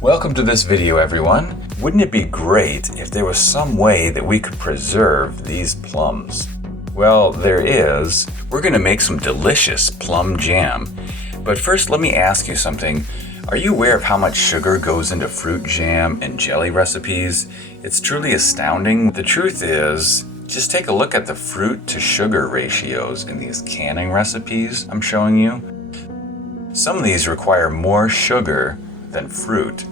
Welcome to this video, everyone. Wouldn't it be great if there was some way that we could preserve these plums? Well, there is. We're going to make some delicious plum jam. But first, let me ask you something. Are you aware of how much sugar goes into fruit jam and jelly recipes? It's truly astounding. The truth is, just take a look at the fruit to sugar ratios in these canning recipes I'm showing you. Some of these require more sugar than fruit,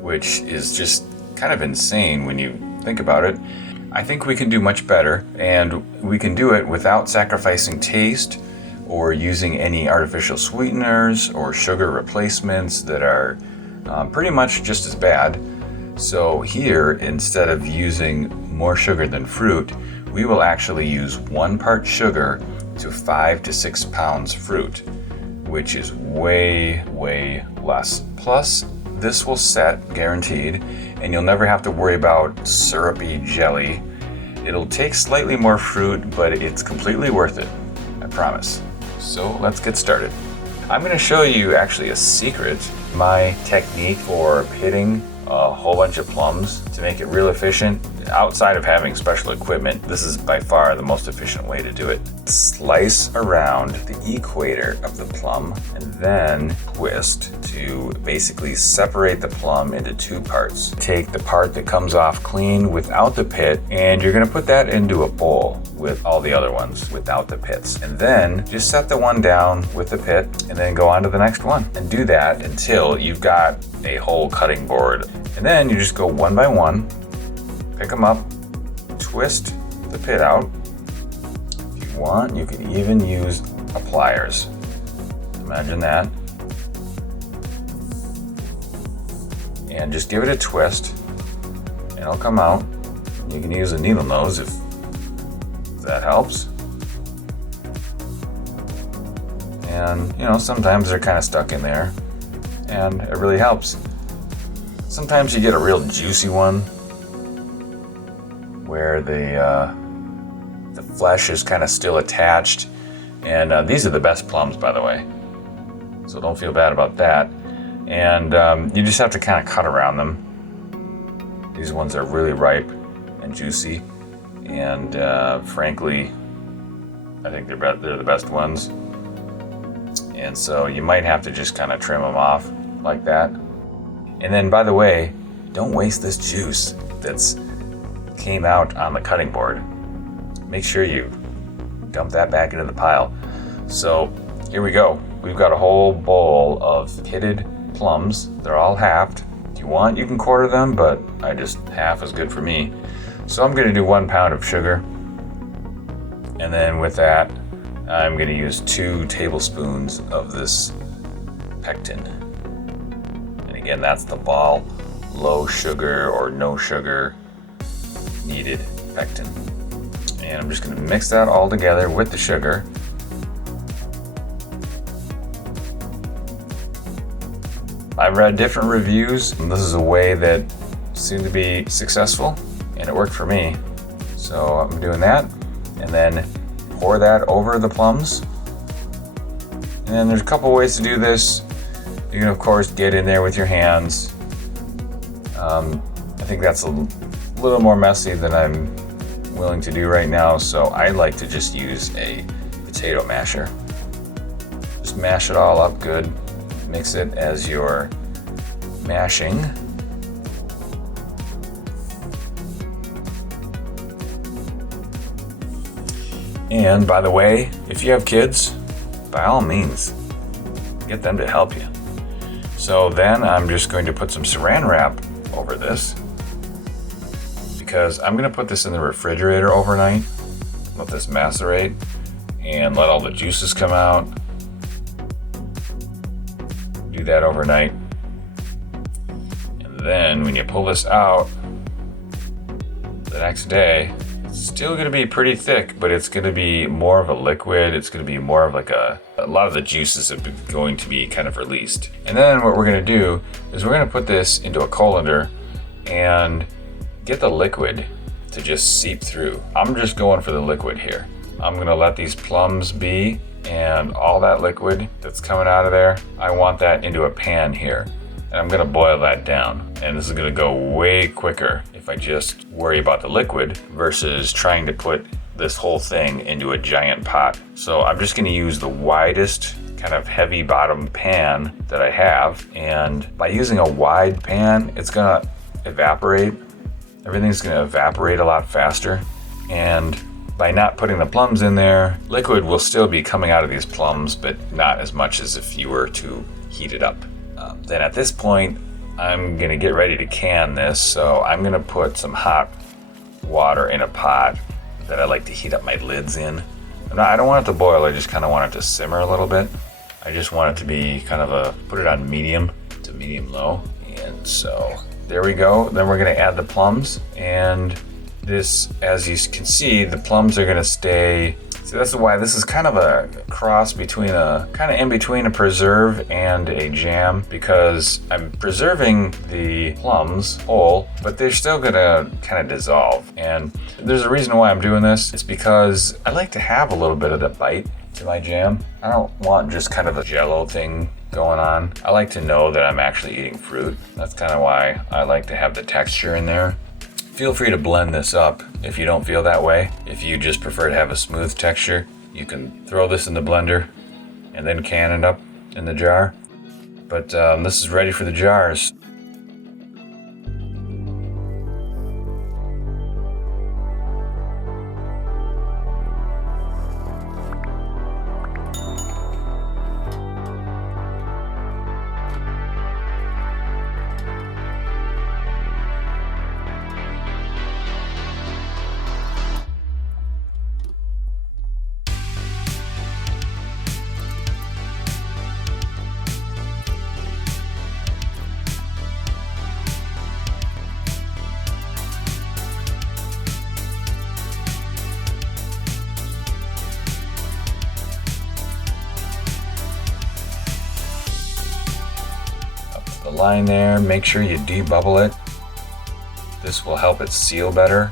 which is just kind of insane when you think about it. I think we can do much better, and we can do it without sacrificing taste or using any artificial sweeteners or sugar replacements that are pretty much just as bad. So here, instead of using more sugar than fruit, we will actually use 1 part sugar to 5 to 6 pounds fruit, which is way less. Plus, this will set, guaranteed, and you'll never have to worry about syrupy jelly. It'll take slightly more fruit, but it's completely worth it, I promise. So let's get started. I'm going to show you actually a secret, my technique for pitting a whole bunch of plums to make it real efficient. Outside of having special equipment, this is by far the most efficient way to do it. Slice around the equator of the plum and then twist to basically separate the plum into 2 parts. Take the part that comes off clean without the pit, and you're going to put that into a bowl with all the other ones without the pits. And then just set the one down with the pit and then go on to the next one. And do that until you've got a whole cutting board. And then you just go one by one, pick them up, twist the pit out. If you want, you can even use pliers. Imagine that. And just give it a twist, and it'll come out. You can use a needle nose if that helps. And sometimes they're kind of stuck in there, and it really helps. Sometimes you get a real juicy one where the flesh is kind of still attached, and these are the best plums, by the way, so don't feel bad about that. And you just have to kind of cut around them. These ones are really ripe and juicy, and frankly, I think they're the best ones. And so you might have to just kind of trim them off like that. And then, by the way, don't waste this juice that's came out on the cutting board. Make sure you dump that back into the pile. So here we go. We've got a whole bowl of pitted plums. They're all halved. If you want, you can quarter them, but half is good for me. So I'm going to do 1 pound of sugar. And then with that, I'm going to use 2 tablespoons of this pectin. And again, that's the ball, low sugar or no sugar needed pectin. And I'm just going to mix that all together with the sugar. I've read different reviews, and this is a way that seemed to be successful, and it worked for me. So I'm doing that, and then pour that over the plums. And then there's a couple ways to do this. You can, of course, get in there with your hands. I think that's a little more messy than I'm willing to do right now, so I like to just use a potato masher. Just mash it all up good. Mix it as you're mashing. And by the way, if you have kids, by all means, get them to help you. So then I'm just going to put some saran wrap over this, because I'm going to put this in the refrigerator overnight, let this macerate, and let all the juices come out. Do that overnight. And then when you pull this out the next day, it's still going to be pretty thick, but it's going to be more of a liquid. It's going to be more of like a lot of the juices are going to be kind of released. And then what we're going to do is we're going to put this into a colander and get the liquid to just seep through. I'm just going for the liquid here. I'm going to let these plums be, and all that liquid that's coming out of there, I want that into a pan here. and I'm gonna boil that down. And this is gonna go way quicker if I just worry about the liquid versus trying to put this whole thing into a giant pot. So I'm just gonna use the widest kind of heavy bottom pan that I have. And by using a wide pan, it's gonna evaporate. Everything's gonna evaporate a lot faster. And by not putting the plums in there, liquid will still be coming out of these plums, but not as much as if you were to heat it up. Then at this point, I'm gonna get ready to can this. So I'm gonna put some hot water in a pot that I like to heat up my lids in. I don't want it to boil, I just kind of want it to simmer a little bit. I just want it to be kind of put it on medium to medium low. And so there we go. Then we're gonna add the plums, and this, as you can see, the plums are gonna stay. So that's why this is kind of a cross between in between a preserve and a jam, because I'm preserving the plums whole, but they're still gonna kind of dissolve. And there's a reason why I'm doing this. It's because I like to have a little bit of the bite to my jam. I don't want just kind of a jello thing going on. I like to know that I'm actually eating fruit. That's kind of why I like to have the texture in there. Feel free to blend this up if you don't feel that way. If you just prefer to have a smooth texture, you can throw this in the blender and then can it up in the jar. But this is ready for the jars. The line there, make sure you debubble it. This will help it seal better,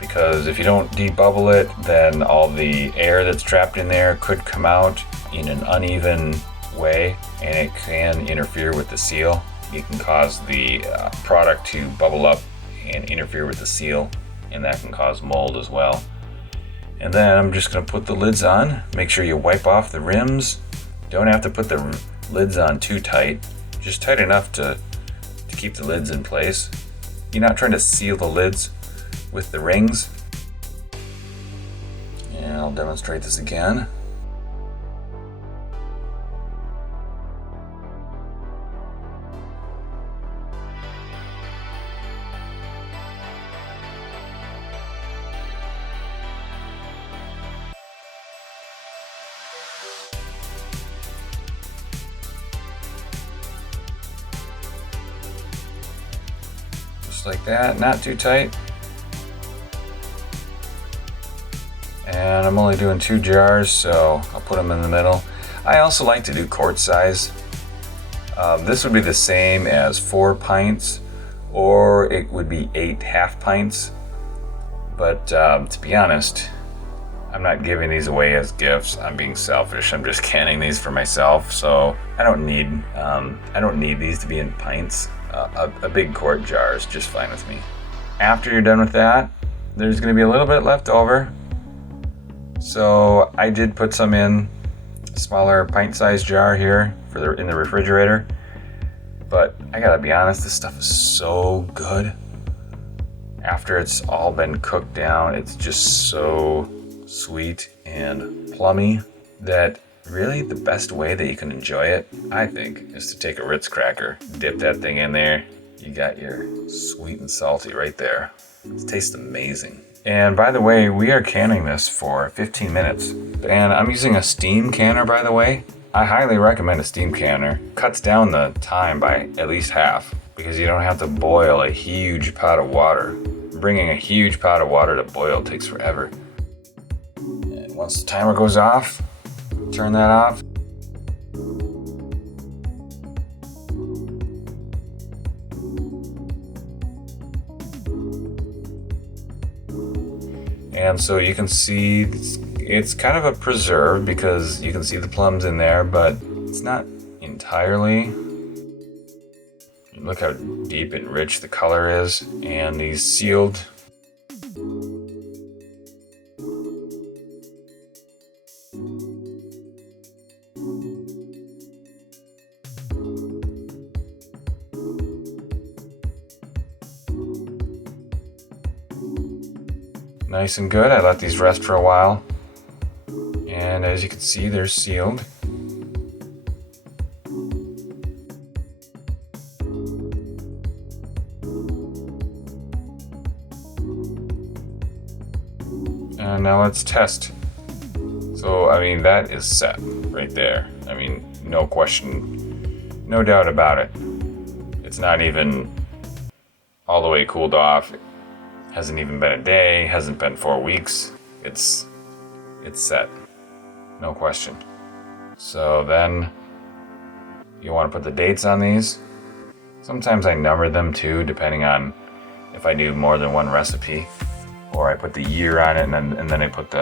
because if you don't debubble it, then all the air that's trapped in there could come out in an uneven way, and it can interfere with the seal. It can cause the product to bubble up and interfere with the seal, and that can cause mold as well. And then I'm just going to put the lids on. Make sure you wipe off the rims. Don't have to put the lids on too tight, just tight enough to keep the lids in place. You're not trying to seal the lids with the rings. And I'll demonstrate this again. Like that, not too tight. And I'm only doing 2 jars, so I'll put them in the middle. I also like to do quart size. This would be the same as 4 pints, or it would be 8 half pints. But to be honest, I'm not giving these away as gifts. I'm being selfish. I'm just canning these for myself, so I don't need these to be in pints. A big quart jar is just fine with me. After you're done with that, there's going to be a little bit left over. So I did put some in a smaller pint-sized jar here in the refrigerator. But I gotta be honest, this stuff is so good. After it's all been cooked down, it's just so sweet and plummy that really the best way that you can enjoy it, I think, is to take a Ritz cracker, dip that thing in there. You got your sweet and salty right there. It tastes amazing. And by the way, we are canning this for 15 minutes. And I'm using a steam canner, by the way. I highly recommend a steam canner. Cuts down the time by at least half, because you don't have to boil a huge pot of water. Bringing a huge pot of water to boil takes forever. And once the timer goes off, turn that off. And so you can see it's kind of a preserve because you can see the plums in there, but it's not entirely. look how deep and rich the color is. And these sealed. Nice and good. I let these rest for a while. And as you can see, they're sealed. And now let's test. So, I mean, that is set right there. I mean, no question, no doubt about it. It's not even all the way cooled off. It hasn't even been a day, hasn't been 4 weeks. It's set, no question. So then you want to put the dates on these. Sometimes I number them too, depending on if I do more than one recipe. Or I put the year on it, and then I put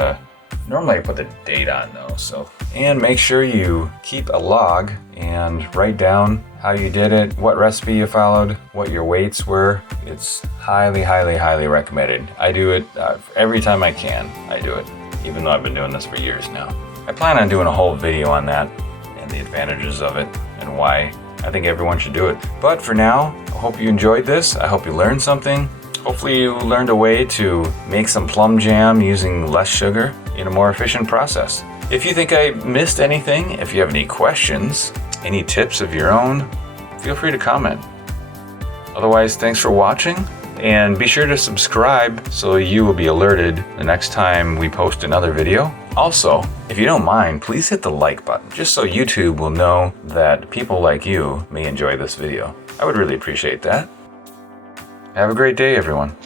normally I put the date on though. So, and make sure you keep a log and write down how you did it, what recipe you followed, what your weights were. It's highly, highly, highly recommended. I do it every time I can. I do it, even though I've been doing this for years now. I plan on doing a whole video on that and the advantages of it and why I think everyone should do it. But for now, I hope you enjoyed this. I hope you learned something. Hopefully you learned a way to make some plum jam using less sugar in a more efficient process. If you think I missed anything, if you have any questions, any tips of your own, feel free to comment. Otherwise, thanks for watching, and be sure to subscribe so you will be alerted the next time we post another video. Also, if you don't mind, please hit the like button, just so YouTube will know that people like you may enjoy this video. I would really appreciate that. Have a great day, everyone.